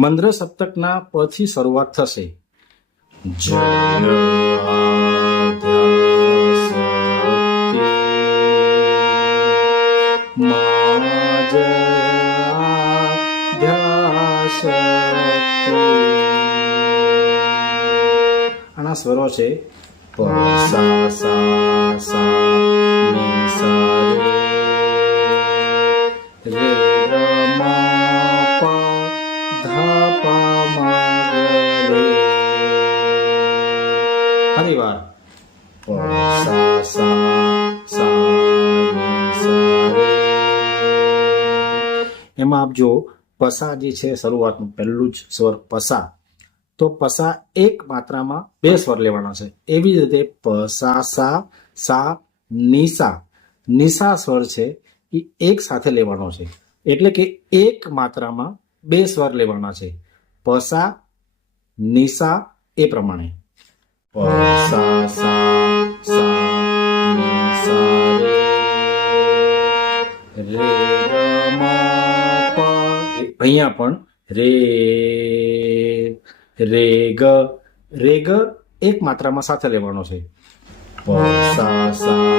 મંદ્ર સપ્તકના પથી શરૂઆત થશે. જય આના સ્વરો છે પ સા સા સા ની સા રે ર મ પ ધ પ મ ગ રે. ફરીવાર પ સા સા સા ની સા રે. એમાં આપ જો પસા જે છે શરૂઆતનું પહેલું જ સ્વર પસા, તો પસા એક માત્રામાં બે સ્વર લેવાના છે. એવી જ રીતે પસા સા સા નિસા, નિસા સ્વર છે એ એક સાથે લેવાનો છે, એટલે કે એક માત્રામાં બે સ્વર લેવાના છે. પસા નિસા એ પ્રમાણે પસા સા સા નિસા રે રે ગ મ પ. અહીંયા પણ રે રે ગ એક માત્રામાં સાથે લેવાનો છે. પ સા સા